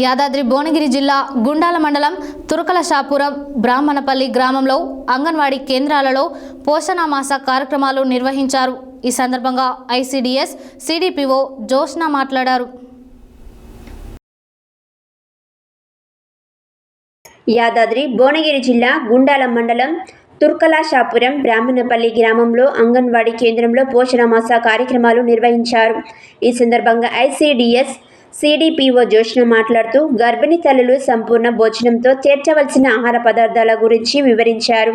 యాదాద్రి భువనగిరి జిల్లా గుండాల మండలం తురకల షాపురం బ్రాహ్మణపల్లి గ్రామంలో అంగన్వాడీ కేంద్రాలలో పోషణమాస కార్యక్రమాలు నిర్వహించారు. ఈ సందర్భంగా ఐసీడీఎస్ సిడిపిఓ జోష్న మాట్లాడారు. యాదాద్రి భువనగిరి జిల్లా గుండాల మండలం తుర్కలాషాపురం బ్రాహ్మణపల్లి గ్రామంలో అంగన్వాడీ కేంద్రంలో పోషణమాస కార్యక్రమాలు నిర్వహించారు. ఈ సందర్భంగా ఐసీడీఎస్ సిడిపిఓ జోష్న మాట్లాడుతూ గర్భిణీ తల్లులు సంపూర్ణ భోజనంతో చేర్చవలసిన ఆహార పదార్థాల గురించి వివరించారు.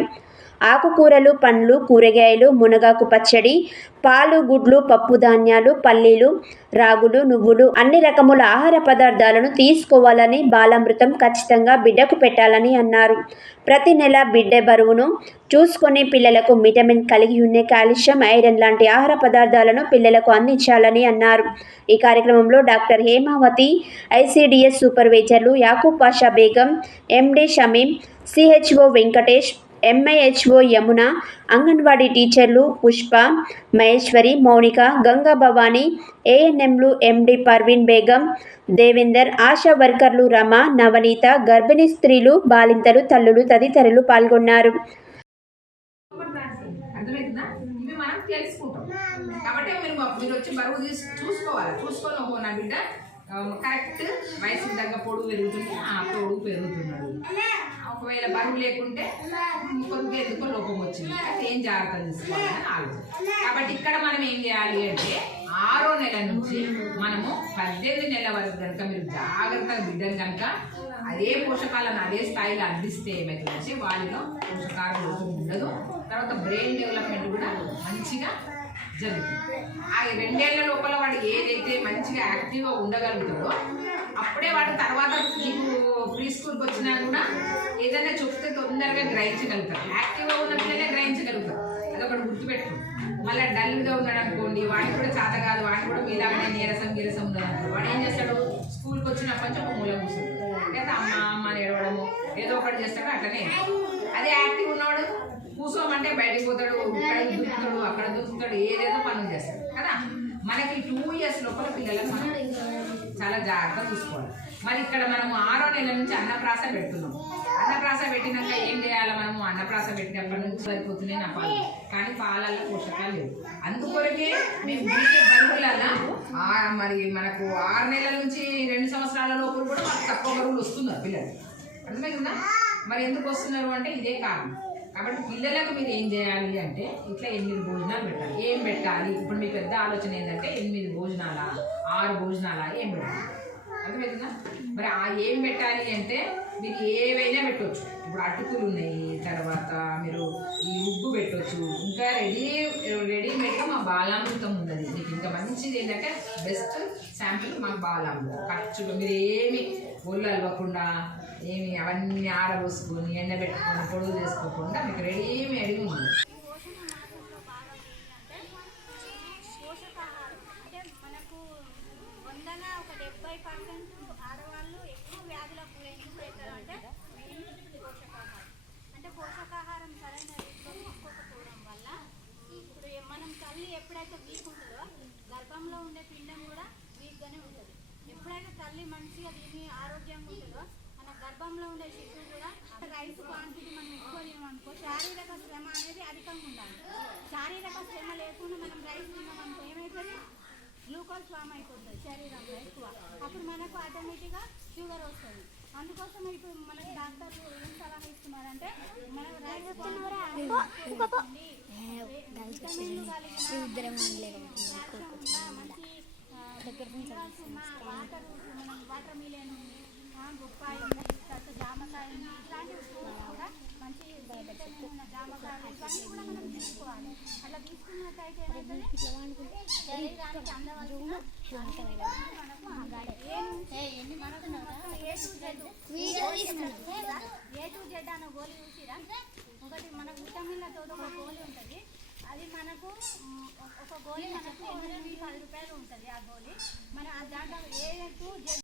ఆకుకూరలు పండ్లు కూరగాయలు మునగాకు పచ్చడి పాలు గుడ్లు పప్పు ధాన్యాలు పల్లీలు రాగులు నువ్వులు అన్ని రకముల ఆహార పదార్థాలను తీసుకోవాలని బాలామృతం ఖచ్చితంగా బిడ్డకు పెట్టాలని అన్నారు. ప్రతి నెల బిడ్డ బరువును చూసుకొని పిల్లలకు విటమిన్ కలిగి ఉండే కాల్షియం ఐరన్ లాంటి ఆహార పదార్థాలను పిల్లలకు అందించాలని అన్నారు. ఈ కార్యక్రమంలో doctor Hemavathi ICDS సూపర్వైజర్లు Yakub Pasha Begum MD Shameem CHO Venkatesh MIHO Yamuna anganwadi టీచర్లు పుష్ప మహేశ్వరి మౌనిక గంగా భవాని ఏఎన్ఎంలు ఎండి పర్వీన్ బేగం దేవేందర్ ఆశా వర్కర్లు రమ నవనీత గర్భిణీ స్త్రీలు బాలింతలు తల్లులు తదితరులు పాల్గొన్నారు. కాబట్టి మీరు వచ్చి బరువు చూసుకోవాలి. నా బిడ్డ. కరెక్ట్. వయసుకు తగ్గ పొడుగు పెరుగుతుంది. ఆ పొడుగు పెరుగుతున్నాడు. ఒకవేళ బరువు లేకుంటే కొద్దిగా ఎందుకో లోపం వచ్చింది. అయితే ఏం జాగ్రత్త తీసుకోవాలని ఆలోచన. కాబట్టి ఇక్కడ మనం ఏం చేయాలి అంటే ఆరో నెల నుంచి మనము పద్దెనిమిది నెలల వరకు కనుక మీరు జాగ్రత్తగా బిడ్డను కనుక అదే పోషకాలను అదే స్థాయిలో అందిస్తే ఏమవుతుందంటే వాళ్ళలో పోషకాలు లోపం ఉండదు. తర్వాత బ్రెయిన్ డెవలప్మెంట్ కూడా మంచిగా జరుగుతుంది. ఆ రెండేళ్ళ లోపల వాడు ఏదైతే మంచిగా యాక్టివ్గా ఉండగలుగుతాడో అప్పుడే వాడు తర్వాత నీకు ప్రీ స్కూల్కి వచ్చినా కూడా ఏదైనా చెప్తే తొందరగా గ్రహించగలుగుతారు యాక్టివ్గా ఉన్న పిల్లలే గ్రహించగలుగుతారు అదొకటి గుర్తుపెట్టుకోండి మళ్ళీ డల్గా ఉన్నాడు అనుకోండి వాడికి కూడా చేత కాదు వాడికి కూడా మీలాగానే నీరసం నీరసం ఉన్నాడు వాడు ఏం చేస్తాడు? స్కూల్కి వచ్చినప్పటి నుంచి ఒక మూల కూర్చుంటాడు. లేదా అమ్మ అమ్మ అని ఏడవడము ఏదో ఒకటి చేస్తాడు అట్లనే. అదే యాక్టివ్ ఉన్నవాడు కూర్చోమంటే బయటికి పోతాడు చూస్తాడు అక్కడ చూస్తాడు ఏదేదో పనులు చేస్తాడు కదా? మనకి టూ ఇయర్స్ లోపల పిల్లలను మనం చాలా జాగ్రత్తగా చూసుకోవాలి. మరి ఇక్కడ మనము ఆరో నెల నుంచి అన్నప్రాస పెడుతున్నాం. అన్నప్రాస పెట్టినాక ఏం చేయాలి మనము? అన్నప్రాస పెట్టినప్పటి నుంచి సరిపోతున్నాయి నా పాలు. కానీ పాలల్లో పోషకాలు లేవు. అందుకొరకే మేము వీకే బరువులలో మరి మనకు ఆరు నెలల నుంచి రెండు సంవత్సరాల లోపల కూడా మనకు తక్కువ బరువులు వస్తున్నారు పిల్లలు. అర్థమవుతుందా మరి ఎందుకు వస్తున్నారు అంటే ఇదే కారణం. కాబట్టి పిల్లలకు మీరు ఏం చేయాలి అంటే ఇట్లా ఎనిమిది భోజనాలు పెట్టాలి. ఏం పెట్టాలి? ఇప్పుడు మీ పెద్ద ఆలోచన ఏంటంటే ఎనిమిది భోజనాలా? ఆరు భోజనాలా? ఏం పెట్టాలి? అర్థమవుతుందా? మరి ఆ ఏం పెట్టాలి అంటే మీరు ఏవైనా పెట్టవచ్చు ఇప్పుడు అటుకులు ఉన్నాయి తర్వాత మీరు ఈ ఉగ్గు పెట్టవచ్చు ఇంకా రెడీ రెడీమేడ్గా మా బాలామృతం ఉన్నది. మీకు ఇంకా మంచిది ఏంటంటే బెస్ట్ శాంపుల్ మా బాలామృతం. ఖర్చులు మీరు ఏమి ఒళ్ళు అలవకుండా ఏమి అవన్నీ ఆడబోసుకొని ఎండబెట్టుకొని పొడుగు చేసుకోకుండా మీకు రెడీమేడ్గా ఉంది పోషకాహారం అంటే మనకు వందల ఒక డెబ్బై పర్సెంట్ ఆడవాళ్ళు ఎక్కువ వ్యాధులకు ఎందుకు అవుతారు అంటే మెయిన్ పోషకాహారం అంటే పోషకాహారం సరైన రీతిలో తీసుకోకపోవడం వల్ల ఇప్పుడు ఏ- మనం తల్లి ఎప్పుడైతే వీక్ ఉంటుందో గర్భంలో ఉండే పిండం కూడా వీక్గానే ఉంటుంది ఎప్పుడైతే తల్లి మంచిగా తిని ఆరోగ్యంగా ఉంటుందో మన శిశువు కూడా రైస్ క్వాంటిటీ మనం ఎక్కువ తినమనుకో శారీరక శ్రమ అనేది అధికంగా ఉండాలి. శారీరక శ్రమ లేకుండా మనం రైస్ తిన్నామనుకో ఏమవుతుంది గ్లూకోజ్ ఫామ్ అయిపోతుంది శరీరంలో ఎక్కువ. అప్పుడు మనకు ఆటోమేటిక్గా షుగర్ వస్తుంది. అందుకోసం ఇప్పుడు మనకి డాక్టర్లు ఏం సలహా ఇస్తున్నారంటే మనం రైస్ విటమిన్లు కలిగిన మంచి వాటర్ మనం వాటర్ మిలియన్ బొప్పాయి తర్వాత జామకాయ ఇట్లాంటి ఫ్రూట్స్ కూడా మంచి విటమిన్ ఉన్న జామకాయలు ఇవన్నీ కూడా మనం తీసుకోవాలి. అట్లా తీసుకున్నట్టయితే ఏమవుతుంది శరీరానికి అందవలసిన మనకు అందాలి. ఏ మనకు to Z A to Z అన్న గోళీ చూసిరా? ఒకటి మనకు విటమిన్లతో ఒక గోళీ ఉంటుంది. అది మనకు ఒక గోళీ మనకు ఎనిమిది పది రూపాయలు ఉంటుంది ఆ గోళీ. మన ఆ దాంట్లో ఏ టు జెడ్